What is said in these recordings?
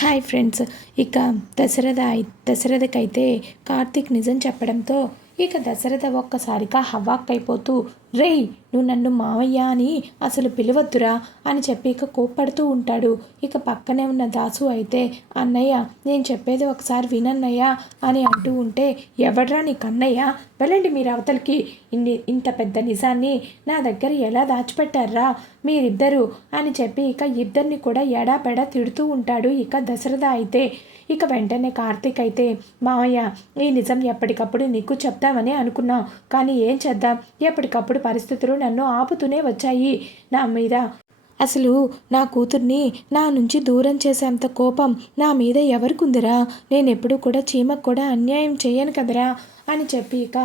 Hi friends. ఇక దశరథకైతే కార్తీక్ నిజం చెప్పడంతో ఇక దశరథ ఒక్కసారిగా హవాక్కైపోతూ, రేయ్ నువ్వు నన్ను మావయ్య అని అసలు పిలవద్దురా అని చెప్పి ఇక కోప్పడుతూ ఉంటాడు. ఇక పక్కనే ఉన్న దాసు అయితే, అన్నయ్య నేను చెప్పేది ఒకసారి వినన్నయ్య అని అంటూ ఉంటే, ఎవడ్రా నీ కన్నయ్య, వెళ్ళండి మీరు అవతలికి, ఇంత పెద్ద నిజాన్ని నా దగ్గర ఎలా దాచిపెట్టారా మీరిద్దరూ అని చెప్పి ఇక ఇద్దరిని కూడా ఎడాపెడా తిడుతూ ఉంటాడు ఇక దశరథ అయితే. ఇక వెంటనే కార్తీక్ అయితే, మావయ్య ఈ నిజం ఎప్పటికప్పుడు నీకు చెప్తామని అనుకున్నాం, కానీ ఏం చేద్దాం, ఎప్పటికప్పుడు పరిస్థితులు నన్ను ఆపుతూనే వచ్చాయి నా మీద. అసలు నా కూతుర్ని నా నుంచి దూరం చేసేంత కోపం నా మీద ఎవరికుందిరా, నేనెప్పుడు కూడా చీమకు కూడా అన్యాయం చేయను కదరా అని చెప్పి ఇక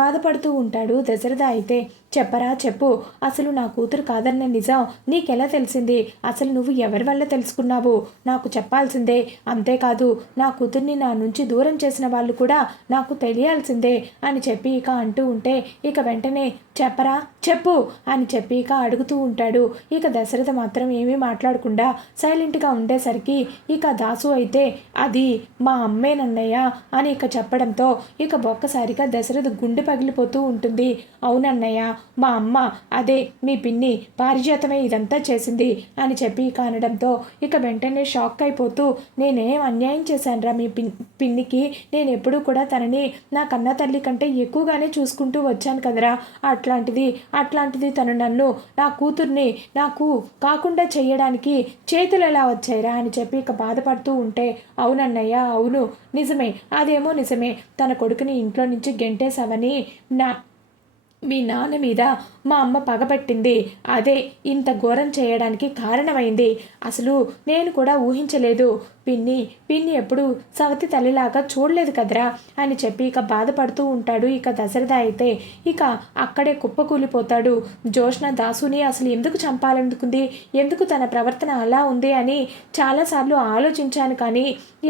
బాధపడుతూ ఉంటాడు దశరథ అయితే. చెప్పరా చెప్పు, అసలు నా కూతురు కాదన్న నిజం నీకెలా తెలిసింది, అసలు నువ్వు ఎవరి వల్ల తెలుసుకున్నావు, నాకు చెప్పాల్సిందే, అంతేకాదు నా కూతుర్ని నా నుంచి దూరం చేసిన వాళ్ళు కూడా నాకు తెలియాల్సిందే అని చెప్పి ఇక అంటూ ఉంటే, ఇక వెంటనే చెప్పరా చెప్పు అని చెప్పి ఇక అడుగుతూ ఉంటాడు. ఇక దశరథ మాత్రం ఏమీ మాట్లాడకుండా సైలెంట్గా ఉండేసరికి ఇక దాసు అయితే, అది మా అమ్మేనన్నయ్య అని ఇక చెప్పడంతో ఇక ఒక్కసారిగా దశరథ గుండె పగిలిపోతూ ఉంటుంది. అవునన్నయ్య, మా అమ్మ, అదే మీ పిన్ని పారిజాతమే ఇదంతా చేసింది అని చెప్పి ఇక అనడంతో ఇక వెంటనే షాక్ అయిపోతూ, నేనేం అన్యాయం చేశానురా మీ పిన్నికి, నేను ఎప్పుడూ కూడా తనని నా కన్న తల్లి కంటే ఎక్కువగానే చూసుకుంటూ వచ్చాను కదరా, అట్లాంటిది తను నన్ను, నా కూతుర్ని నాకు కాకుండా చేయడానికి చేతులు ఎలా వచ్చాయిరా అని చెప్పి ఇక బాధపడుతూ ఉంటే, అవునన్నయ్య అవును నిజమే, అదేమో నిజమే, తన కొడుకుని ఇంట్లో నుంచి గెంటేశావని మీ నాన్న మీద మా అమ్మ పగబట్టింది, అదే ఇంత ఘోరం చేయడానికి కారణమైంది, అసలు నేను కూడా ఊహించలేదు, పిన్ని ఎప్పుడు సవతి తల్లిలాగా చూడలేదు కదరా అని చెప్పి ఇక బాధపడుతూ ఉంటాడు ఇక దశరథ అయితే. ఇక అక్కడే కుప్పకూలిపోతాడు. జోష్న దాసుని అసలు ఎందుకు చంపాలనుకుంది, ఎందుకు తన ప్రవర్తన అలా ఉంది అని చాలాసార్లు ఆలోచించాను, కానీ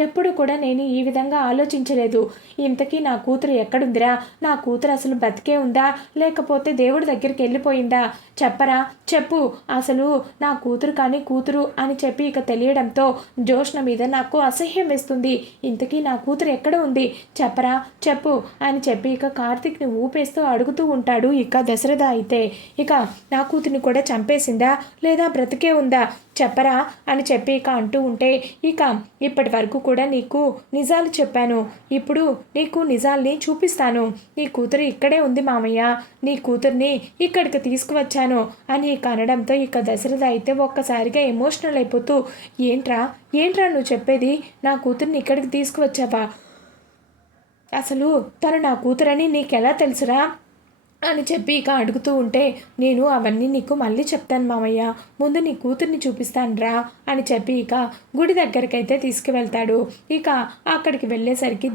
ఎప్పుడు కూడా నేను ఈ విధంగా ఆలోచించలేదు. ఇంతకీ నా కూతురు ఎక్కడుందిరా, నా కూతురు అసలు బతికే ఉందా లేకపోతే దేవుడి దగ్గరికి వెళ్ళిపోయిందా, చెప్పరా చెప్పు, అసలు నా కూతురు కానీ కూతురు అని చెప్పి ఇక తెలియడంతో జోష్న మీద నాకు అసహ్యం వేస్తుంది, ఇంతకీ నా కూతురు ఎక్కడ ఉంది చెప్పరా చెప్పు అని చెప్పి ఇక కార్తీక్ని ఊపేస్తూ అడుగుతూ ఉంటాడు ఇక దశరథ అయితే. ఇక నా కూతురిని కూడా చంపేసిందా లేదా బ్రతికే ఉందా చెప్పరా అని చెప్పి ఇక అంటూ ఉంటే, ఇక ఇప్పటి వరకు కూడా నీకు నిజాలు చెప్పాను, ఇప్పుడు నీకు నిజాల్ని చూపిస్తాను, నీ కూతురు ఇక్కడే ఉంది మామయ్య, నీ కూతుర్ని ఇక్కడికి తీసుకువచ్చాను అని ఇక అనడంతో ఇక దశరథ అయితే ఒక్కసారిగా ఎమోషనల్ అయిపోతూ, ఏంట్రా నువ్వు చెప్పేది, నా కూతుర్ని ఇక్కడికి తీసుకువచ్చావా, అసలు తను నా కూతురని నీకెలా తెలుసురా అని చెప్పి ఇక అడుగుతూ ఉంటే, నేను అవన్నీ నీకు మళ్ళీ చెప్తాను మామయ్య, ముందు నీ కూతుర్ని చూపిస్తాను రా అని చెప్పి ఇక గుడి దగ్గరకైతే తీసుకువెళ్తాడు. ఇక అక్కడికి వెళ్ళేసరికి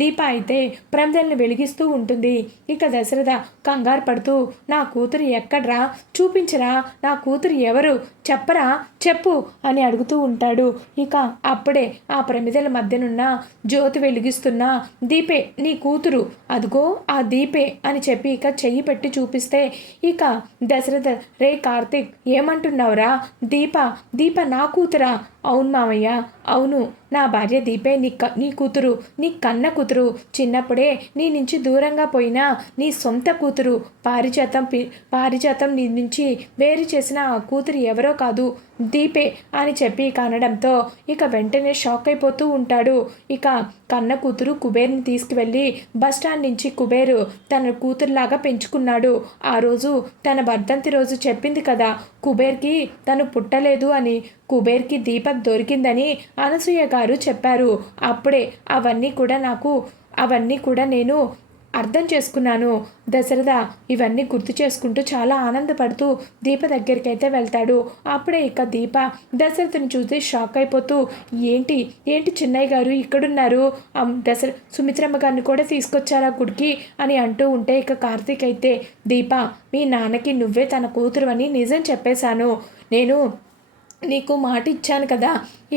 దీప అయితే ప్రమిదల్ని వెలిగిస్తూ ఉంటుంది. ఇక దశరథ కంగారు పడుతూ, నా కూతురు ఎక్కడ్రా, చూపించరా, నా కూతురు ఎవరు చెప్పరా చెప్పు అని అడుగుతూ ఉంటాడు. ఇక అప్పుడే ఆ ప్రమిదల మధ్యనున్న జ్యోతి వెలిగిస్తున్న దీపే నీ కూతురు, అదిగో ఆ దీపే అని చెప్పి ఇక చెయ్యి పెట్టి చూపిస్తే, ఇక దశరథ, రే కార్తీక్ ఏమంటున్నావురా, దీప నా కూతురా, అవును మామయ్య అవును, నా భార్య దీపే నీ కూతురు, నీ కన్న కూతురు, చిన్నప్పుడే నీ నుంచి దూరంగా పోయినా నీ సొంత కూతురు, పారిజాతం నీ నుంచి వేరు చేసిన ఆ కూతురు ఎవరో కాదు దీపే అని చెప్పి ఇక అనడంతో ఇక వెంటనే షాక్ అయిపోతూ ఉంటాడు. ఇక కన్న కూతురు కుబేర్ని తీసుకువెళ్ళి బస్టాండ్ నుంచి కుబేరు తన కూతురులాగా పెంచుకున్నాడు. ఆ రోజు తన వర్ధంతి రోజు చెప్పింది కదా కుబేర్కి తను పుట్టలేదు అని, కుబేర్కి దీపక్ దొరికిందని అనసూయ గారు చెప్పారు. అప్పుడే అవన్నీ కూడా నేను అర్థం చేసుకున్నాను. దశరథ ఇవన్నీ గుర్తు చేసుకుంటూ చాలా ఆనందపడుతూ దీప దగ్గరికి అయితే వెళ్తాడు. అప్పుడే ఇక దీప దశరథని చూసి షాక్ అయిపోతూ, ఏంటి చిన్నయ్య గారు ఇక్కడున్నారు, సుమిత్రమ్మ గారిని కూడా తీసుకొచ్చారా గుడికి అని అంటూ ఉంటే, ఇక కార్తీక్ అయితే, దీప మీ నాన్నకి నువ్వే తన కూతురు అని నిజం చెప్పేశాను, నేను నీకు మాట ఇచ్చాను కదా,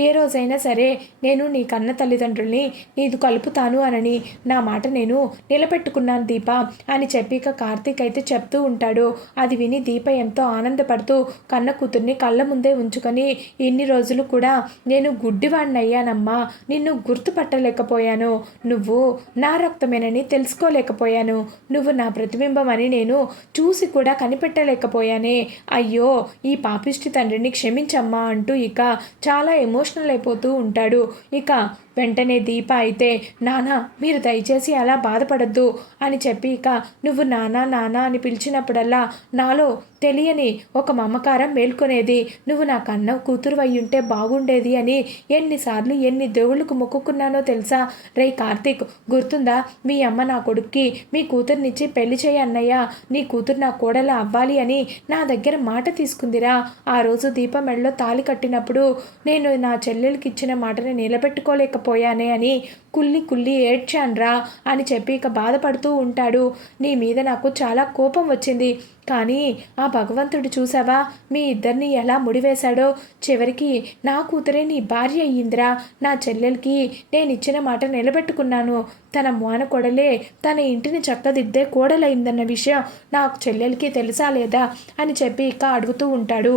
ఏ రోజైనా సరే నేను నీ కన్న తల్లిదండ్రుల్ని నీది కలుపుతాను అనని నా మాట నేను నిలబెట్టుకున్నాను దీప అని చెప్పి ఇక కార్తీక్ అయితే చెప్తూ ఉంటాడు. అది విని దీప ఎంతో ఆనందపడుతూ కన్న కూతుర్ని కళ్ళ ముందే ఉంచుకొని ఇన్ని రోజులు కూడా నేను గుడ్డివాడినయ్యానమ్మా, నిన్ను గుర్తుపట్టలేకపోయాను, నువ్వు నా రక్తమేనని తెలుసుకోలేకపోయాను, నువ్వు నా ప్రతిబింబం అని నేను చూసి కూడా కనిపెట్టలేకపోయానే, అయ్యో ఈ పాపిష్టి తండ్రిని క్షమించమ్మా అంటూ ఇక చాలా ఎమోషనల్ అయిపోతూ ఉంటాడు. ఇక వెంటనే దీప అయితే నానా మీరు దయచేసి అలా బాధపడద్దు అని చెప్పి ఇక నువ్వు నానా నానా అని పిలిచినప్పుడల్లా నాలో తెలియని ఒక మమకారం మేల్కొనేది, నువ్వు నా కన్న కూతురు అయ్యుంటే బాగుండేది అని ఎన్నిసార్లు ఎన్ని దేవుళ్ళకు మొక్కుకున్నానో తెలుసా. రే కార్తీక్ గుర్తుందా, మీ అమ్మ నా కొడుక్కి మీ కూతుర్నిచ్చి పెళ్లి చేయి అన్నయ్య, నీ కూతురు నా కోడలు అవ్వాలి అని నా దగ్గర మాట తీసుకుందిరా. ఆ రోజు దీప మెడలో తాళి కట్టినప్పుడు నేను నా చెల్లెలకి ఇచ్చిన మాటని నిలబెట్టుకోలేకపోయానే అని కుళ్ళి కుళ్ళి ఏడ్చాన్రా అని చెప్పి ఇక బాధపడుతూ ఉంటాడు. నీ మీద నాకు చాలా కోపం వచ్చింది, కానీ ఆ భగవంతుడు చూసావా మీ ఇద్దరిని ఎలా ముడివేశాడో, చివరికి నా కూతురే నీ భార్య అయ్యిందిరా. నా చెల్లెలకి నేను ఇచ్చిన మాట నిలబెట్టుకున్నాను, తన మోన కొడలే తన ఇంటిని చక్కదిద్దే కోడలైందన్న విషయం నాకు చెల్లెలకి తెలుసా లేదా అని చెప్పి ఇక అడుగుతూ ఉంటాడు.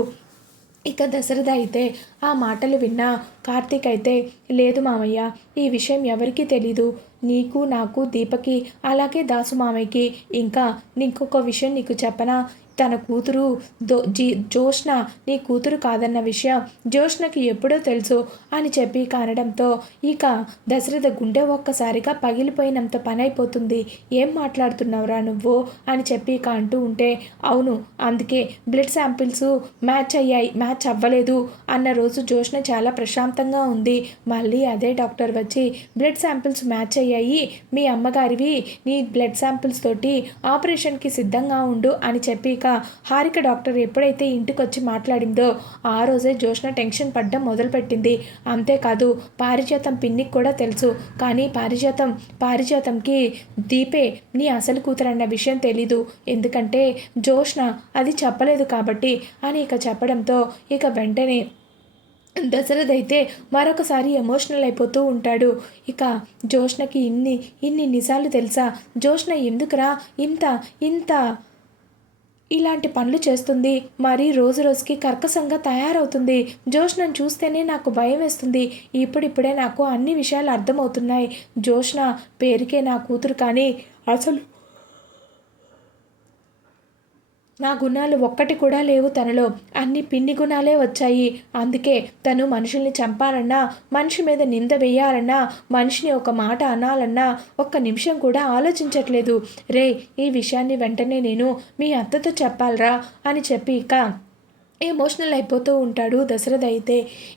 ఇక దశరథ అయితే ఆ మాటలు విన్నా కార్తీక్ అయితే లేదు మామయ్య, ఈ విషయం ఎవరికీ తెలీదు, నీకు నాకు దీపకి అలాగే దాసు మామయ్యకి, ఇంకా ఇంకొక విషయం నీకు చెప్పనా, తన కూతురు జోష్న నీ కూతురు కాదన్న విషయం జోష్నకి ఎప్పుడో తెలుసు అని చెప్పి కానడంతో ఇక దశరథ గుండె ఒక్కసారిగా పగిలిపోయినంత పని అయిపోతుంది. ఏం మాట్లాడుతున్నావురా నువ్వు అని చెప్పి ఇక అంటూ ఉంటే, అవును అందుకే బ్లడ్ శాంపిల్స్ మ్యాచ్ అవ్వలేదు అన్న రోజు జోష్న చాలా ప్రశాంతంగా ఉంది, మళ్ళీ అదే డాక్టర్ వచ్చి బ్లడ్ శాంపిల్స్ మ్యాచ్ అయ్యాయి, మీ అమ్మగారివి నీ బ్లడ్ శాంపిల్స్ తోటి ఆపరేషన్కి సిద్ధంగా ఉండు అని చెప్పి ఇక హారిక డాక్టర్ ఎప్పుడైతే ఇంటికి వచ్చి మాట్లాడిందో ఆ రోజే జోష్న టెన్షన్ పడ్డం మొదలుపెట్టింది. అంతేకాదు పారిజాతం పిన్నికి కూడా తెలుసు, కానీ పారిజాతంకి దీపే నీ అసలు కూతురన్న విషయం తెలీదు, ఎందుకంటే జోష్న అది చెప్పలేదు కాబట్టి అని ఇక చెప్పడంతో ఇక వెంటనే దశరథ్ అయితే మరొకసారి ఎమోషనల్ అయిపోతూ ఉంటాడు. ఇక జోష్నకి ఇన్ని నిజాలు తెలుసా, జోష్న ఎందుకురా ఇంత ఇలాంటి పనులు చేస్తుంది, మరి రోజు రోజుకి కర్కశంగా తయారవుతుంది, జోష్నను చూస్తేనే నాకు భయం వేస్తుంది, ఇప్పుడిప్పుడే నాకు అన్ని విషయాలు అర్థమవుతున్నాయి, జోష్న పేరుకే నా కూతురు కానీ అసలు నా గుణాలు ఒక్కటి కూడా లేవు తనలో, అన్ని పిన్ని గుణాలే వచ్చాయి, అందుకే తను మనుషుల్ని చంపాలన్నా, మనిషి మీద నింద వేయాలన్నా, మనిషిని ఒక మాట అనాలన్నా ఒక్క నిమిషం కూడా ఆలోచించట్లేదు. రే ఈ విషయాన్ని వెంటనే నేను మీ అత్తతో చెప్పాలరా అని చెప్పి ఇక ఎమోషనల్ అయిపోతూ ఉంటాడు దశరథ అయితే.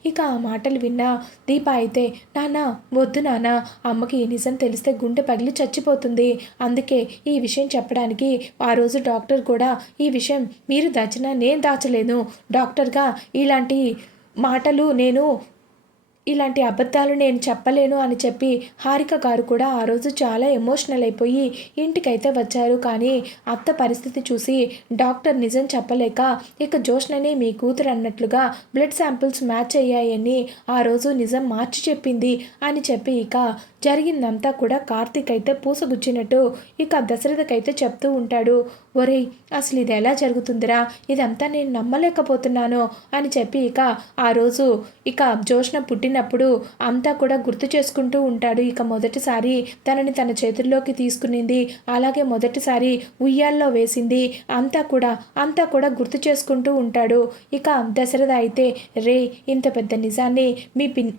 ఇక ఆ మాటలు విన్నా దీప అయితే నాన్న వద్దు నాన్న, అమ్మకి ఈ నిజం తెలిస్తే గుండె పగిలి చచ్చిపోతుంది, అందుకే ఈ విషయం చెప్పడానికి ఆ రోజు డాక్టర్ కూడా ఈ విషయం మీరు దాచినా నేను దాచలేను, డాక్టర్గా ఇలాంటి మాటలు ఇలాంటి అబద్ధాలు నేను చెప్పలేను అని చెప్పి హారిక గారు కూడా ఆ రోజు చాలా ఎమోషనల్ అయిపోయి ఇంటికైతే వచ్చారు. కానీ అత్త పరిస్థితి చూసి డాక్టర్ నిజం చెప్పలేక ఇక జోష్ననే మీ కూతురు అన్నట్లుగా బ్లడ్ శాంపిల్స్ మ్యాచ్ అయ్యాయని ఆ రోజు నిజం మార్చి చెప్పింది అని చెప్పి ఇక జరిగిందంతా కూడా కార్తీక్ అయితే పూసగుచ్చినట్టు ఇక దశరథకైతే చెప్తూ ఉంటాడు. ఒరేయ్ అసలు ఇది ఎలా జరుగుతుందిరా, ఇదంతా నేను నమ్మలేకపోతున్నాను అని చెప్పి ఇక ఆ రోజు ఇక జోష్న పుట్టినప్పుడు అంతా కూడా గుర్తు చేసుకుంటూ ఉంటాడు. ఇక మొదటిసారి తనని తన చేతుల్లోకి తీసుకునింది, అలాగే మొదటిసారి ఉయ్యాల్లో వేసింది, అంతా కూడా గుర్తు చేసుకుంటూ ఉంటాడు. ఇక దశరథ అయితే రే ఇంత పెద్ద నిజాన్ని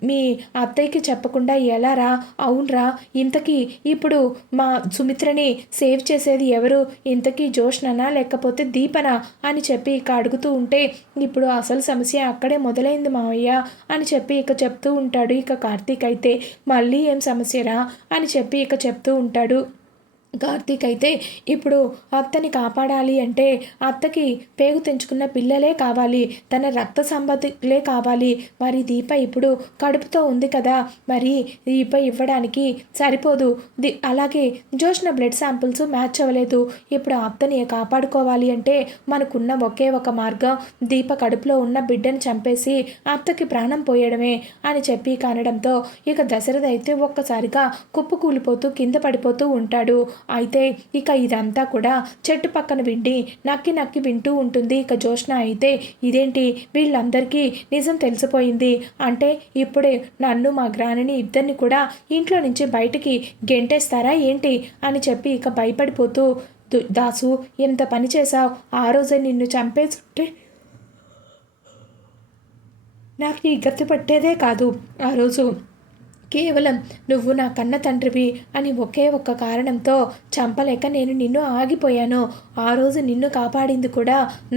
మీ అత్తయ్యకి చెప్పకుండా ఎలా రా, అవునరా ఇంతకీ ఇప్పుడు మా సుమిత్రని సేవ్ చేసేది ఎవరు, ఇంతకీ జోష్ననా లేకపోతే దీపనా అని చెప్పి ఇక అడుగుతూ ఉంటే, ఇప్పుడు అసలు సమస్య అక్కడే మొదలైంది మావయ్య అని చెప్పి ఇక చెప్తూ ఉంటాడు. ఇక కార్తీక్ అయితే మళ్ళీ ఏం సమస్యరా అని చెప్పి ఇక చెప్తూ ఉంటాడు. కార్తీక్ అయితే ఇప్పుడు అత్తని కాపాడాలి అంటే అత్తకి పేగు తెంచుకున్న పిల్లలే కావాలి, తన రక్త సంబంధికులే కావాలి. మరి దీప ఇప్పుడు కడుపుతో ఉంది కదా, మరి దీప ఇవ్వడానికి సరిపోదు. అలాగే జోష్న బ్లడ్ శాంపుల్స్ మ్యాచ్ అవ్వలేదు. ఇప్పుడు అత్తని కాపాడుకోవాలి అంటే మనకున్న ఒకే ఒక మార్గం దీప కడుపులో ఉన్న బిడ్డను చంపేసి అత్తకి ప్రాణం పోయడమే అని చెప్పి కానడంతో ఇక దశరథ అయితే ఒక్కసారిగా కుప్పకూలిపోతూ కింద పడిపోతూ ఉంటాడు. అయితే ఇక ఇదంతా కూడా చెట్టు పక్కన విండి నక్కి నక్కి వింటూ ఉంటుంది. ఇక జోష్న అయితే ఇదేంటి వీళ్ళందరికీ నిజం తెలిసిపోయింది అంటే ఇప్పుడే నన్ను మా గ్రానిని ఇద్దరిని కూడా ఇంట్లో నుంచి బయటికి గెంటేస్తారా ఏంటి అని చెప్పి ఇక భయపడిపోతూ దాసు ఎంత పని చేశావు, ఆ రోజే నిన్ను చంపేస్తుంటే నాకు ఈ గతి పట్టేదే కాదు, ఆ రోజు కేవలం నువ్వు నా కన్న తండ్రివి అని ఒకే ఒక్క కారణంతో చంపలేక నేను నిన్ను ఆగిపోయాను. ఆ రోజు నిన్ను కాపాడింది కూడా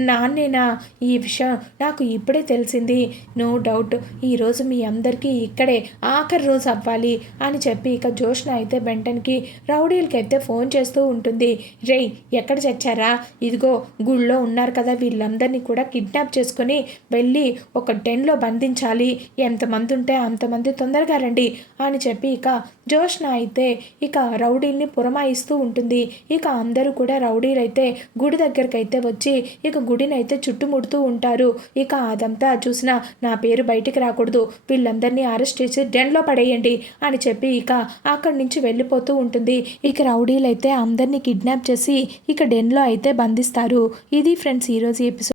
నాన్నేనా, ఈ విషయం నాకు ఇప్పుడే తెలిసింది. నో డౌట్ ఈరోజు మీ అందరికీ ఇక్కడే ఆఖరి రోజు అవ్వాలి అని చెప్పి ఇక జోష్న అయితే బెంటన్కి రౌడీలకైతే ఫోన్ చేస్తూ ఉంటుంది. రేయ్ ఎక్కడ చచ్చారా, ఇదిగో గుళ్ళో ఉన్నారు కదా, వీళ్ళందరినీ కూడా కిడ్నాప్ చేసుకొని వెళ్ళి ఒక డెన్లో బంధించాలి, ఎంతమంది ఉంటే అంతమంది తొందరగా రండి అని చెప్పి ఇక జోష్న అయితే ఇక రౌడీల్ని పురమాయిస్తూ ఉంటుంది. ఇక అందరూ కూడా రౌడీలు అయితే గుడి దగ్గరికి అయితే వచ్చి ఇక గుడిని అయితే చుట్టుముడుతూ ఉంటారు. ఇక అదంతా చూసిన నా పేరు బయటికి రాకూడదు, వీళ్ళందరినీ అరెస్ట్ చేసి డెన్లో పడేయండి అని చెప్పి ఇక అక్కడి నుంచి వెళ్ళిపోతూ ఉంటుంది. ఇక రౌడీలు అయితే అందరినీ కిడ్నాప్ చేసి ఇక డెన్లో అయితే బంధిస్తారు. ఇది ఫ్రెండ్స్ ఈరోజు ఎపిసోడ్.